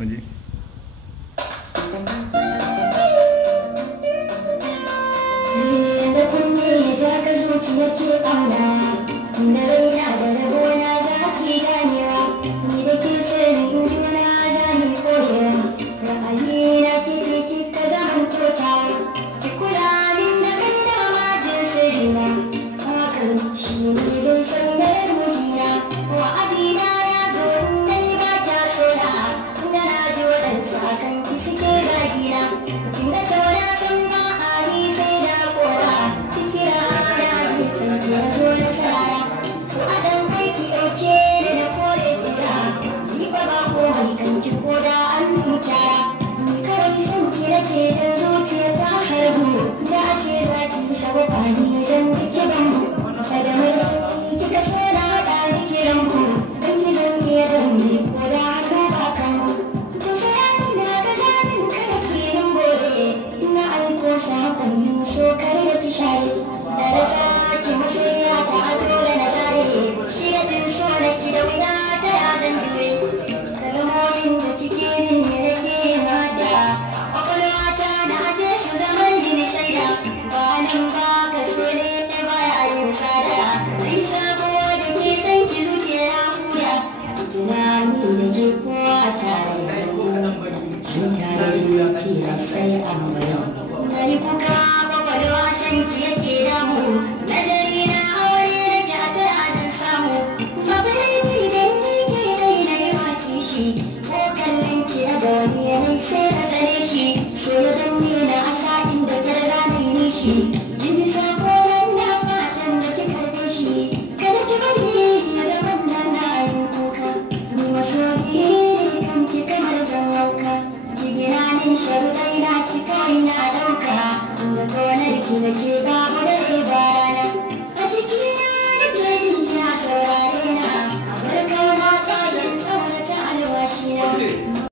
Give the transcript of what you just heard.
Waje. Da kunne za ka zuciya ke ƙauna, da raina da rabona za ki ganewa, ni da ke sirrin juna za ni koyewa, ra'ayina ki ce ki ka zaman kyautawa, ki kula min da kai da majin sirrina, hakan shi ne zai san da ruhina, wa'adina ya zo inda ni ba kya sona, inda na ji waɗansu akan ki suke zagina, kin ga tauna san ba a yi sai da kora, ki kira na ji kan ya zo na sarara, to a dan kai ki ɗauke ni da kore kira, ni ba ba komai kan ki koda an mutara, ni kawai san ki nake dan zuciya ta harbu, da ce za ki sababa ni zan bi kiran mu, kada mai sauki kika so na haɗa ni kiran ku, dan ki zan iya dan ni koda haka ba kan ku, to sai na ga zanin kada ki nan gore, na aiko sakon so kare da ki share, da rasa ki masoya ta dole na zare, shi da din so na ki da wuya ta yazan jire, kalmomin da kike min ne nake mada, kwakwalwata na aje su zaman jini shaida, ba nan ba ka so ne ta baya a yin sada, sai sabuwa da ke san ki zuciya ya hura, tunani da ke kowa tare, an tare zuciya sai an bayan, na yi kuka kwakwalwa san ki yake damu, nazari na aure da ke a tara zan samu, mabaraiki da ni ke dai na yi maki shi, ko kallon ki na da wani yanayi sai na tsare shi, so ya zan nuna a sa'in da kyar za na yi nishi, kin ji sako na fatan da ki karɓe shi, kada ki bari ya zama na yin kuka, ni masoyi kan ki kamar zan hauka, ki gina min sharuɗai na ki kawai na ɗauka, da gonar ki da ke